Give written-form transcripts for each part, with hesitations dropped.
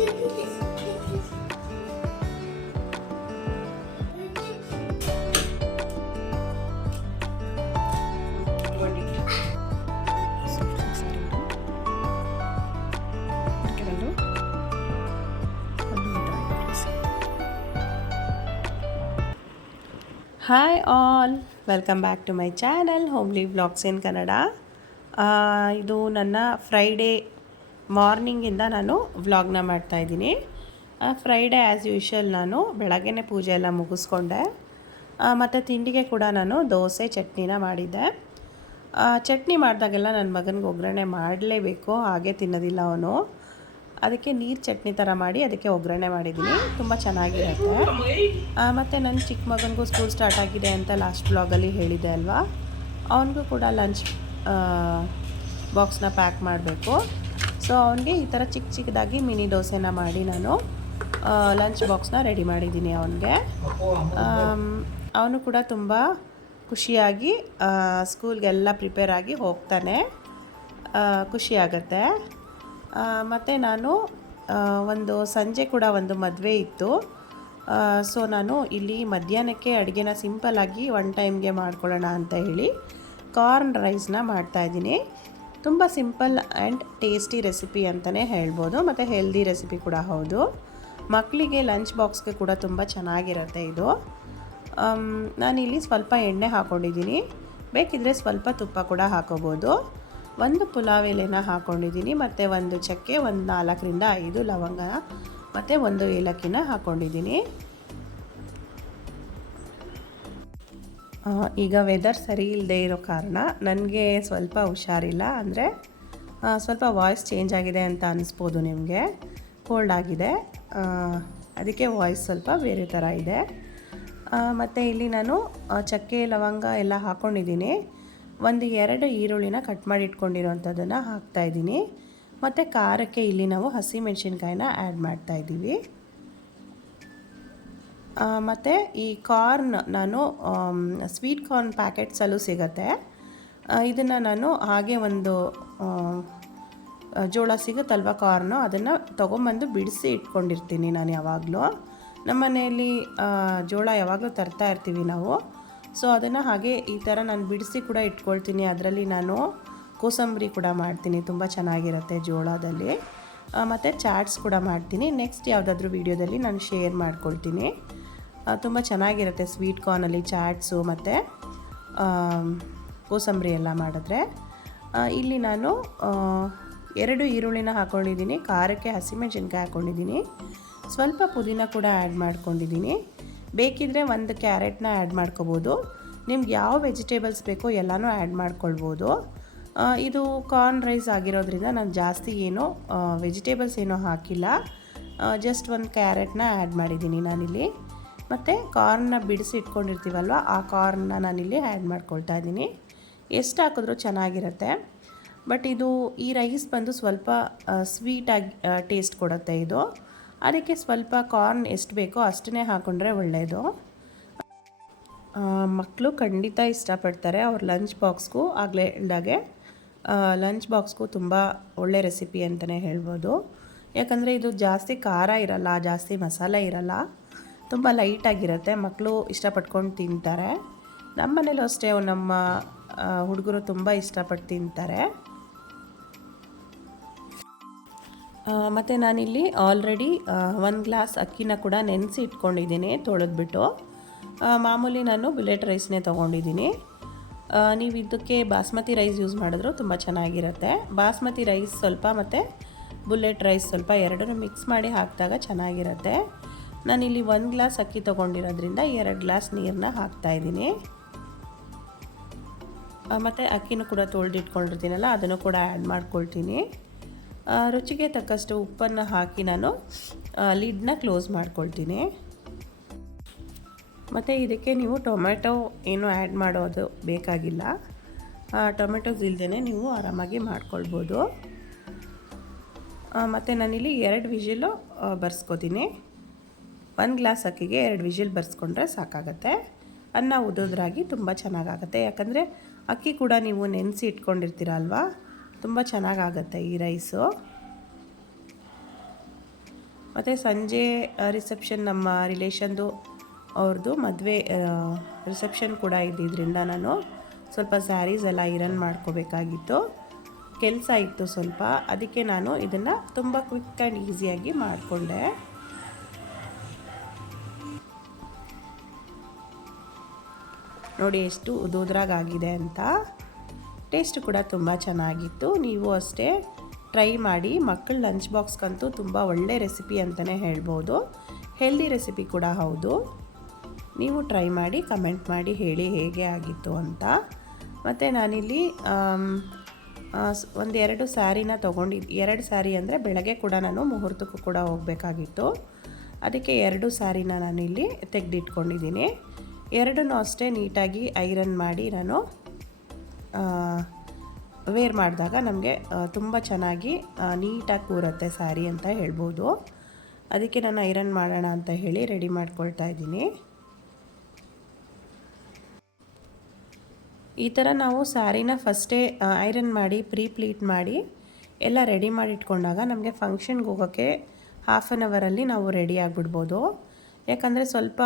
Hi all, welcome back to my channel homely vlogs in Kannada. ಇದು ನನ್ನ Friday ಮಾರ್ನಿಂಗಿಂದ ನಾನು ವ್ಲಾಗ್ನ ಮಾಡ್ತಾಯಿದ್ದೀನಿ. ಫ್ರೈಡೇ ಆ್ಯಸ್ ಯೂಶ್ವಲ್ ನಾನು ಬೆಳಗ್ಗೆನೇ ಪೂಜೆ ಎಲ್ಲ ಮುಗಿಸ್ಕೊಂಡೆ. ಮತ್ತು ತಿಂಡಿಗೆ ಕೂಡ ನಾನು ದೋಸೆ ಚಟ್ನಿನ ಮಾಡಿದ್ದೆ. ಚಟ್ನಿ ಮಾಡಿದಾಗೆಲ್ಲ ನನ್ನ ಮಗನಿಗೆ ಒಗ್ಗರಣೆ ಮಾಡಲೇಬೇಕು, ಹಾಗೆ ತಿನ್ನೋದಿಲ್ಲ ಅವನು. ಅದಕ್ಕೆ ನೀರು ಚಟ್ನಿ ಥರ ಮಾಡಿ ಅದಕ್ಕೆ ಒಗ್ಗರಣೆ ಮಾಡಿದ್ದೀನಿ. ತುಂಬ ಚೆನ್ನಾಗಿರುತ್ತೆ. ಮತ್ತು ನನ್ನ ಚಿಕ್ಕ ಮಗನಿಗೂ ಸ್ಕೂಲ್ ಸ್ಟಾರ್ಟ್ ಆಗಿದೆ ಅಂತ ಲಾಸ್ಟ್ ವ್ಲಾಗಲ್ಲಿ ಹೇಳಿದ್ದೆ ಅಲ್ವಾ, ಅವನಿಗೂ ಕೂಡ ಲಂಚ್ ಬಾಕ್ಸ್ನ ಪ್ಯಾಕ್ ಮಾಡಬೇಕು. ಸೊ ಅವನಿಗೆ ಈ ಥರ ಚಿಕ್ಕ ಚಿಕ್ಕದಾಗಿ ಮಿನಿ ದೋಸೆನ ಮಾಡಿ ನಾನು ಲಂಚ್ ಬಾಕ್ಸ್ನ ರೆಡಿ ಮಾಡಿದ್ದೀನಿ ಅವನಿಗೆ. ಅವನು ಕೂಡ ತುಂಬ ಖುಷಿಯಾಗಿ ಸ್ಕೂಲ್ಗೆಲ್ಲ ಪ್ರಿಪೇರ್ ಆಗಿ ಹೋಗ್ತಾನೆ. ಖುಷಿಯಾಗತ್ತೆ. ಮತ್ತು ನಾನು ಒಂದು ಸಂಜೆ ಕೂಡ ಒಂದು ಮದುವೆ ಇತ್ತು. ಸೊ ನಾನು ಇಲ್ಲಿ ಮಧ್ಯಾಹ್ನಕ್ಕೆ ಅಡುಗೆನ ಸಿಂಪಲ್ಲಾಗಿ ಒನ್ ಟೈಮ್ಗೆ ಮಾಡ್ಕೊಳ್ಳೋಣ ಅಂತ ಹೇಳಿ ಕಾರ್ನ್ ರೈಸ್ನ ಮಾಡ್ತಾಯಿದ್ದೀನಿ. ತುಂಬ ಸಿಂಪಲ್ ಆ್ಯಂಡ್ ಟೇಸ್ಟಿ ರೆಸಿಪಿ ಅಂತಲೇ ಹೇಳ್ಬೋದು, ಮತ್ತು ಹೆಲ್ದಿ ರೆಸಿಪಿ ಕೂಡ ಹೌದು. ಮಕ್ಕಳಿಗೆ ಲಂಚ್ ಬಾಕ್ಸ್ಗೆ ಕೂಡ ತುಂಬ ಚೆನ್ನಾಗಿರುತ್ತೆ ಇದು. ನಾನಿಲ್ಲಿ ಸ್ವಲ್ಪ ಎಣ್ಣೆ ಹಾಕ್ಕೊಂಡಿದ್ದೀನಿ, ಬೇಕಿದ್ದರೆ ಸ್ವಲ್ಪ ತುಪ್ಪ ಕೂಡ ಹಾಕೋಬೋದು. ಒಂದು ಪುಲಾವ್ ಎಲೆನ ಹಾಕ್ಕೊಂಡಿದ್ದೀನಿ, ಮತ್ತು ಒಂದು ಚಕ್ಕೆ, ಒಂದು 4ರಿಂದ 5 ಲವಂಗ, ಮತ್ತು ಒಂದು ಏಲಕ್ಕಿನ ಹಾಕ್ಕೊಂಡಿದ್ದೀನಿ. ಈಗ ವೆದರ್ ಸರಿ ಇಲ್ಲದೆ ಇರೋ ಕಾರಣ ನನಗೆ ಸ್ವಲ್ಪ ಹುಷಾರಿಲ್ಲ, ಅಂದರೆ ಸ್ವಲ್ಪ ವಾಯ್ಸ್ ಚೇಂಜ್ ಆಗಿದೆ ಅಂತ ಅನ್ನಿಸ್ಬೋದು ನಿಮಗೆ. ಕೋಲ್ಡ್ ಆಗಿದೆ, ಅದಕ್ಕೆ ವಾಯ್ಸ್ ಸ್ವಲ್ಪ ಬೇರೆ ಥರ ಇದೆ. ಮತ್ತು ಇಲ್ಲಿ ನಾನು ಚಕ್ಕೆ ಲವಂಗ ಎಲ್ಲ ಹಾಕ್ಕೊಂಡಿದ್ದೀನಿ. ಒಂದು 2 ಈರುಳ್ಳಿನ ಕಟ್ ಮಾಡಿ ಇಟ್ಕೊಂಡಿರೋವಂಥದ್ದನ್ನು ಹಾಕ್ತಾಯಿದ್ದೀನಿ. ಮತ್ತು ಖಾರಕ್ಕೆ ಇಲ್ಲಿ ನಾವು ಹಸಿಮೆಣ್ಸಿನ್ಕಾಯಿನ ಆ್ಯಡ್ ಮಾಡ್ತಾಯಿದ್ದೀವಿ. ಮತ್ತು ಈ ಕಾರ್ನ್ ನಾನು ಸ್ವೀಟ್ ಕಾರ್ನ್ ಪ್ಯಾಕೆಟ್ಸಲ್ಲೂ ಸಿಗುತ್ತೆ. ಇದನ್ನು ನಾನು ಹಾಗೆ ಒಂದು ಜೋಳ ಸಿಗುತ್ತಲ್ವ ಕಾರ್ನು, ಅದನ್ನು ತೊಗೊಂಬಂದು ಬಿಡಿಸಿ ಇಟ್ಕೊಂಡಿರ್ತೀನಿ ನಾನು ಯಾವಾಗಲೂ. ನಮ್ಮ ಮನೆಯಲ್ಲಿ ಜೋಳ ಯಾವಾಗಲೂ ತರ್ತಾ ಇರ್ತೀವಿ ನಾವು. ಸೊ ಅದನ್ನು ಹಾಗೆ ಈ ಥರ ನಾನು ಬಿಡಿಸಿ ಕೂಡ ಇಟ್ಕೊಳ್ತೀನಿ. ಅದರಲ್ಲಿ ನಾನು ಕೋಸಂಬರಿ ಕೂಡ ಮಾಡ್ತೀನಿ, ತುಂಬ ಚೆನ್ನಾಗಿರುತ್ತೆ ಜೋಳದಲ್ಲಿ. ಮತ್ತು ಚಾಟ್ಸ್ ಕೂಡ ಮಾಡ್ತೀನಿ. ನೆಕ್ಸ್ಟ್ ಯಾವುದಾದ್ರೂ ವೀಡಿಯೋದಲ್ಲಿ ನಾನು ಶೇರ್ ಮಾಡ್ಕೊಳ್ತೀನಿ. ತುಂಬ ಚೆನ್ನಾಗಿರುತ್ತೆ ಸ್ವೀಟ್ ಕಾರ್ನಲ್ಲಿ ಚಾಟ್ಸು ಮತ್ತು ಕೋಸಂಬರಿ ಎಲ್ಲ ಮಾಡಿದ್ರೆ. ಇಲ್ಲಿ ನಾನು 2 ಈರುಳ್ಳಿನ ಹಾಕ್ಕೊಂಡಿದ್ದೀನಿ, ಖಾರಕ್ಕೆ ಹಸಿಮೆಣ್ಸಿನ್ಕಾಯಿ ಹಾಕ್ಕೊಂಡಿದ್ದೀನಿ, ಸ್ವಲ್ಪ ಪುದೀನ ಕೂಡ ಆ್ಯಡ್ ಮಾಡ್ಕೊಂಡಿದ್ದೀನಿ. ಬೇಕಿದ್ದರೆ ಒಂದು ಕ್ಯಾರೆಟ್ನ ಆ್ಯಡ್ ಮಾಡ್ಕೋಬೋದು. ನಿಮ್ಗೆ ಯಾವ ವೆಜಿಟೇಬಲ್ಸ್ ಬೇಕೋ ಎಲ್ಲನೂ ಆ್ಯಡ್ ಮಾಡ್ಕೊಳ್ಬೋದು. ಇದು ಕಾರ್ನ್ ರೈಸ್ ಆಗಿರೋದ್ರಿಂದ ನಾನು ಜಾಸ್ತಿ ಏನೋ ವೆಜಿಟೇಬಲ್ಸ್ ಏನೋ ಹಾಕಿಲ್ಲ, ಜಸ್ಟ್ ಒಂದು ಕ್ಯಾರೆಟ್ನ ಆ್ಯಡ್ ಮಾಡಿದ್ದೀನಿ ನಾನಿಲ್ಲಿ. ಮತ್ತು ಕಾರ್ನ್ನ ಬಿಡಿಸಿ ಇಟ್ಕೊಂಡಿರ್ತೀವಲ್ವ, ಆ ಕಾರ್ನ್ನ ನಾನಿಲ್ಲಿ ಆ್ಯಡ್ ಮಾಡ್ಕೊಳ್ತಾ ಇದ್ದೀನಿ. ಎಷ್ಟು ಹಾಕಿದ್ರೂ ಚೆನ್ನಾಗಿರುತ್ತೆ. ಬಟ್ ಇದು ಈ ರೈಸ್ ಬಂದು ಸ್ವಲ್ಪ ಸ್ವೀಟಾಗಿ ಟೇಸ್ಟ್ ಕೊಡುತ್ತೆ ಇದು. ಅದಕ್ಕೆ ಸ್ವಲ್ಪ ಕಾರ್ನ್ ಎಷ್ಟು ಬೇಕೋ ಅಷ್ಟನ್ನೇ ಹಾಕ್ಕೊಂಡ್ರೆ ಒಳ್ಳೆಯದು. ಮಕ್ಕಳು ಖಂಡಿತ ಇಷ್ಟಪಡ್ತಾರೆ. ಅವ್ರ ಲಂಚ್ ಬಾಕ್ಸ್ಗೂ ಆಗಲೇ ಹೇಳ್ದಾಗೆ ಲಂಚ್ ಬಾಕ್ಸ್ಗೂ ತುಂಬ ಒಳ್ಳೆ ರೆಸಿಪಿ ಅಂತಲೇ ಹೇಳ್ಬೋದು. ಯಾಕಂದರೆ ಇದು ಜಾಸ್ತಿ ಖಾರ ಇರಲ್ಲ, ಜಾಸ್ತಿ ಮಸಾಲೆ ಇರಲ್ಲ, ತುಂಬ ಲೈಟಾಗಿರುತ್ತೆ. ಮಕ್ಕಳು ಇಷ್ಟಪಟ್ಕೊಂಡು ತಿಂತಾರೆ. ನಮ್ಮ ಮನೇಲೂ ಅಷ್ಟೇ, ನಮ್ಮ ಹುಡುಗರು ತುಂಬ ಇಷ್ಟಪಟ್ಟು ತಿಂತಾರೆ. ಮತ್ತು ನಾನಿಲ್ಲಿ ಆಲ್ರೆಡಿ 1 ಗ್ಲಾಸ್ ಅಕ್ಕಿನ ಕೂಡ ನೆನೆಸಿ ಇಟ್ಕೊಂಡಿದ್ದೀನಿ ತೊಳೆದ್ಬಿಟ್ಟು. ಮಾಮೂಲಿ ನಾನು ಬುಲೆಟ್ ರೈಸ್ನೇ ತೊಗೊಂಡಿದ್ದೀನಿ. ನೀವು ಇದಕ್ಕೆ ಬಾಸ್ಮತಿ ರೈಸ್ ಯೂಸ್ ಮಾಡಿದ್ರು ತುಂಬ ಚೆನ್ನಾಗಿರುತ್ತೆ. ಬಾಸ್ಮತಿ ರೈಸ್ ಸ್ವಲ್ಪ ಮತ್ತು ಬುಲೆಟ್ ರೈಸ್ ಸ್ವಲ್ಪ ಎರಡನ್ನೂ ಮಿಕ್ಸ್ ಮಾಡಿ ಹಾಕಿದಾಗ ಚೆನ್ನಾಗಿರುತ್ತೆ. ನಾನಿಲ್ಲಿ 1 ಗ್ಲಾಸ್ ಅಕ್ಕಿ ತೊಗೊಂಡಿರೋದ್ರಿಂದ 2 ಗ್ಲಾಸ್ ನೀರನ್ನ ಹಾಕ್ತಾಯಿದ್ದೀನಿ. ಮತ್ತು ಅಕ್ಕಿನೂ ಕೂಡ ತೊಳೆದಿಟ್ಕೊಂಡಿರ್ತೀನಲ್ಲ, ಅದನ್ನು ಕೂಡ ಆ್ಯಡ್ ಮಾಡ್ಕೊಳ್ತೀನಿ. ರುಚಿಗೆ ತಕ್ಕಷ್ಟು ಉಪ್ಪನ್ನು ಹಾಕಿ ನಾನು ಲಿಡ್ನ ಕ್ಲೋಸ್ ಮಾಡ್ಕೊಳ್ತೀನಿ. ಮತ್ತು ಇದಕ್ಕೆ ನೀವು ಟೊಮೆಟೊ ಏನು ಆ್ಯಡ್ ಮಾಡೋದು ಬೇಕಾಗಿಲ್ಲ. ಟೊಮೆಟೊಸ್ ಇಲ್ಲದೇ ನೀವು ಆರಾಮಾಗಿ ಮಾಡ್ಕೊಳ್ಬೋದು. ಮತ್ತು ನಾನಿಲ್ಲಿ 2 ವಿಷಿಲು ಬರ್ಸ್ಕೊತೀನಿ. 1 ಗ್ಲಾಸ್ ಅಕ್ಕಿಗೆ 2 ವಿಷಿಲ್ ಬರ್ಸ್ಕೊಂಡ್ರೆ ಸಾಕಾಗತ್ತೆ. ಅನ್ನ ಉದುದ್ರಾಗಿ ತುಂಬ ಚೆನ್ನಾಗಾಗುತ್ತೆ. ಯಾಕಂದರೆ ಅಕ್ಕಿ ಕೂಡ ನೀವು ನೆನೆಸಿ ಇಟ್ಕೊಂಡಿರ್ತೀರ ಅಲ್ವಾ, ತುಂಬ ಚೆನ್ನಾಗಾಗತ್ತೆ ಈ ರೈಸು. ಮತ್ತು ಸಂಜೆ ರಿಸೆಪ್ಷನ್ ನಮ್ಮ ರಿಲೇಷನ್ದು ಅವ್ರದ್ದು ಮದುವೆ ರಿಸೆಪ್ಷನ್ ಕೂಡ ಇದ್ದಿದ್ದರಿಂದ ನಾನು ಸ್ವಲ್ಪ ಸ್ಯಾರೀಸ್ ಎಲ್ಲ ಐರನ್ ಮಾಡ್ಕೋಬೇಕಾಗಿತ್ತು, ಕೆಲಸ ಇತ್ತು ಸ್ವಲ್ಪ. ಅದಕ್ಕೆ ನಾನು ಇದನ್ನು ತುಂಬ ಕ್ವಿಕ್ ಆ್ಯಂಡ್ ಈಸಿಯಾಗಿ ಮಾಡಿಕೊಂಡೆ. ನೋಡಿ ಎಷ್ಟು ಉದುದ್ರಾಗಿದೆ ಅಂತ. ಟೇಸ್ಟ್ ಕೂಡ ತುಂಬ ಚೆನ್ನಾಗಿತ್ತು. ನೀವು ಅಷ್ಟೇ ಟ್ರೈ ಮಾಡಿ. ಮಕ್ಕಳ ಲಂಚ್ ಬಾಕ್ಸ್ಗಂತೂ ತುಂಬ ಒಳ್ಳೆ ರೆಸಿಪಿ ಅಂತಲೇ ಹೇಳ್ಬೋದು. ಹೆಲ್ದಿ ರೆಸಿಪಿ ಕೂಡ ಹೌದು. ನೀವು ಟ್ರೈ ಮಾಡಿ ಕಮೆಂಟ್ ಮಾಡಿ ಹೇಳಿ ಹೇಗೆ ಆಗಿತ್ತು ಅಂತ. ಮತ್ತು ನಾನಿಲ್ಲಿ ಒಂದೆರಡು ಸ್ಯಾರಿನ ತೊಗೊಂಡಿದ್ದು. 2 ಸ್ಯಾರಿ ಅಂದರೆ ಬೆಳಗ್ಗೆ ಕೂಡ ನಾನು ಮುಹೂರ್ತಕ್ಕೂ ಕೂಡ ಹೋಗಬೇಕಾಗಿತ್ತು. ಅದಕ್ಕೆ 2 ಸ್ಯಾರಿನ ನಾನಿಲ್ಲಿ ತೆಗೆದಿಟ್ಕೊಂಡಿದ್ದೀನಿ. 2 ಅಷ್ಟೇ ನೀಟಾಗಿ ಐರನ್ ಮಾಡಿ ನಾನು ವೇರ್ ಮಾಡಿದಾಗ ನಮಗೆ ತುಂಬ ಚೆನ್ನಾಗಿ ನೀಟಾಗಿ ಕೂರುತ್ತೆ ಸ್ಯಾರಿ ಅಂತ ಹೇಳ್ಬೋದು. ಅದಕ್ಕೆ ನಾನು ಐರನ್ ಮಾಡೋಣ ಅಂತ ಹೇಳಿ ರೆಡಿ ಮಾಡ್ಕೊಳ್ತಾ ಇದ್ದೀನಿ. ಈ ಥರ ನಾವು ಸ್ಯಾರಿನ ಫಸ್ಟೇ ಐರನ್ ಮಾಡಿ ಪ್ಲೀಟ್ ಮಾಡಿ ಎಲ್ಲ ರೆಡಿ ಮಾಡಿ ಇಟ್ಕೊಂಡಾಗ ನಮಗೆ ಫಂಕ್ಷನ್ಗೆ ಹೋಗೋಕ್ಕೆ ಹಾಫ್ ಆನ್ ಅವರಲ್ಲಿ ನಾವು ರೆಡಿ ಆಗಿಬಿಡ್ಬೋದು. ಯಾಕಂದರೆ ಸ್ವಲ್ಪ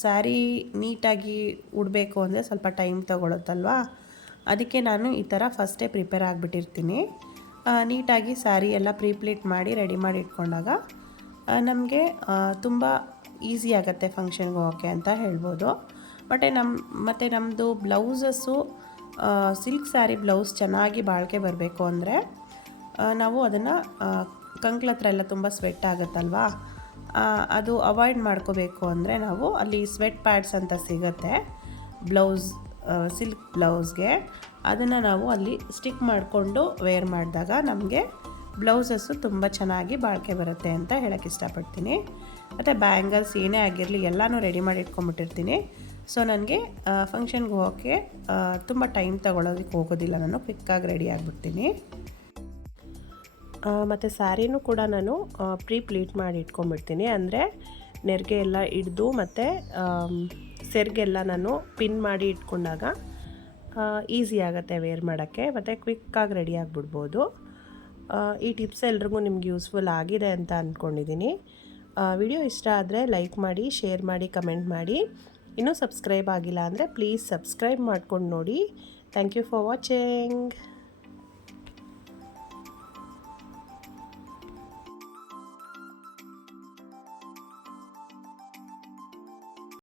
ಸ್ಯಾರಿ ನೀಟಾಗಿ ಉಡಬೇಕು ಅಂದರೆ ಸ್ವಲ್ಪ ಟೈಮ್ ತೊಗೊಳುತ್ತಲ್ವ. ಅದಕ್ಕೆ ನಾನು ಈ ಥರ ಫಸ್ಟೇ ಪ್ರಿಪೇರ್ ಆಗಿಬಿಟ್ಟಿರ್ತೀನಿ. ನೀಟಾಗಿ ಸ್ಯಾರಿ ಎಲ್ಲ ಪ್ಲೀಟ್ ಮಾಡಿ ರೆಡಿ ಮಾಡಿ ಇಟ್ಕೊಂಡಾಗ ನಮಗೆ ತುಂಬ ಈಸಿ ಆಗುತ್ತೆ ಫಂಕ್ಷನ್ಗೆ ಹೋಗೋಕ್ಕೆ ಅಂತ ಹೇಳ್ಬೋದು. ಮತ್ತು ನಮ್ಮದು ಬ್ಲೌಸಸ್ಸು ಸಿಲ್ಕ್ ಸ್ಯಾರಿ ಬ್ಲೌಸ್ ಚೆನ್ನಾಗಿ ಬಾಳಿಕೆ ಬರಬೇಕು ಅಂದರೆ ನಾವು ಅದನ್ನು ಕಂಕ್ಳ ಹತ್ರ ಎಲ್ಲ ತುಂಬ ಸ್ವೆಟ್ ಆಗುತ್ತಲ್ವಾ, ಅದು ಅವಾಯ್ಡ್ ಮಾಡ್ಕೋಬೇಕು ಅಂದರೆ ನಾವು ಅಲ್ಲಿ ಸ್ವೆಟ್ ಪ್ಯಾಡ್ಸ್ ಅಂತ ಸಿಗುತ್ತೆ ಬ್ಲೌಸ್, ಸಿಲ್ಕ್ ಬ್ಲೌಸ್ಗೆ. ಅದನ್ನು ನಾವು ಅಲ್ಲಿ ಸ್ಟಿಕ್ ಮಾಡಿಕೊಂಡು ವೇರ್ ಮಾಡಿದಾಗ ನಮಗೆ ಬ್ಲೌಸಸ್ಸು ತುಂಬ ಚೆನ್ನಾಗಿ ಬಾಳಿಕೆ ಬರುತ್ತೆ ಅಂತ ಹೇಳೋಕ್ಕೆ ಇಷ್ಟಪಡ್ತೀನಿ. ಮತ್ತು ಬ್ಯಾಂಗಲ್ಸ್ ಏನೇ ಆಗಿರಲಿ ಎಲ್ಲನೂ ರೆಡಿ ಮಾಡಿ ಇಟ್ಕೊಂಬಿಟ್ಟಿರ್ತೀನಿ. ಸೊ ನನಗೆ ಫಂಕ್ಷನ್ಗೆ ಹೋಗೋಕ್ಕೆ ತುಂಬ ಟೈಮ್ ತಗೊಳ್ಳೋದಕ್ಕೆ ಹೋಗೋದಿಲ್ಲ, ನಾನು ಕ್ವಿಕ್ಕಾಗಿ ರೆಡಿ ಆಗಿಬಿಡ್ತೀನಿ. ಮತ್ತು ಸ್ಯಾರಿನೂ ಕೂಡ ನಾನು ಪ್ಲೀಟ್ ಮಾಡಿ ಇಟ್ಕೊಂಡ್ಬಿಡ್ತೀನಿ. ಅಂದರೆ ನೆರಿಗೆ ಎಲ್ಲ ಹಿಡ್ದು ಮತ್ತು ಸೆರ್ಗೆಲ್ಲ ನಾನು ಪಿನ್ ಮಾಡಿ ಇಟ್ಕೊಂಡಾಗ ಈಸಿ ಆಗುತ್ತೆ ವೇರ್ ಮಾಡೋಕ್ಕೆ ಮತ್ತು ಕ್ವಿಕ್ಕಾಗಿ ರೆಡಿ ಆಗಿಬಿಡ್ಬೋದು. ಈ ಟಿಪ್ಸ್ ಎಲ್ರಿಗೂ ನಿಮ್ಗೆ ಯೂಸ್ಫುಲ್ ಆಗಿದೆ ಅಂತ ಅಂದ್ಕೊಂಡಿದ್ದೀನಿ. ವಿಡಿಯೋ ಇಷ್ಟ ಆದರೆ ಲೈಕ್ ಮಾಡಿ, ಶೇರ್ ಮಾಡಿ, ಕಮೆಂಟ್ ಮಾಡಿ. ಇನ್ನೂ ಸಬ್ಸ್ಕ್ರೈಬ್ ಆಗಿಲ್ಲ ಅಂದರೆ ಪ್ಲೀಸ್ ಸಬ್ಸ್ಕ್ರೈಬ್ ಮಾಡ್ಕೊಂಡು ನೋಡಿ. Thank you for watching.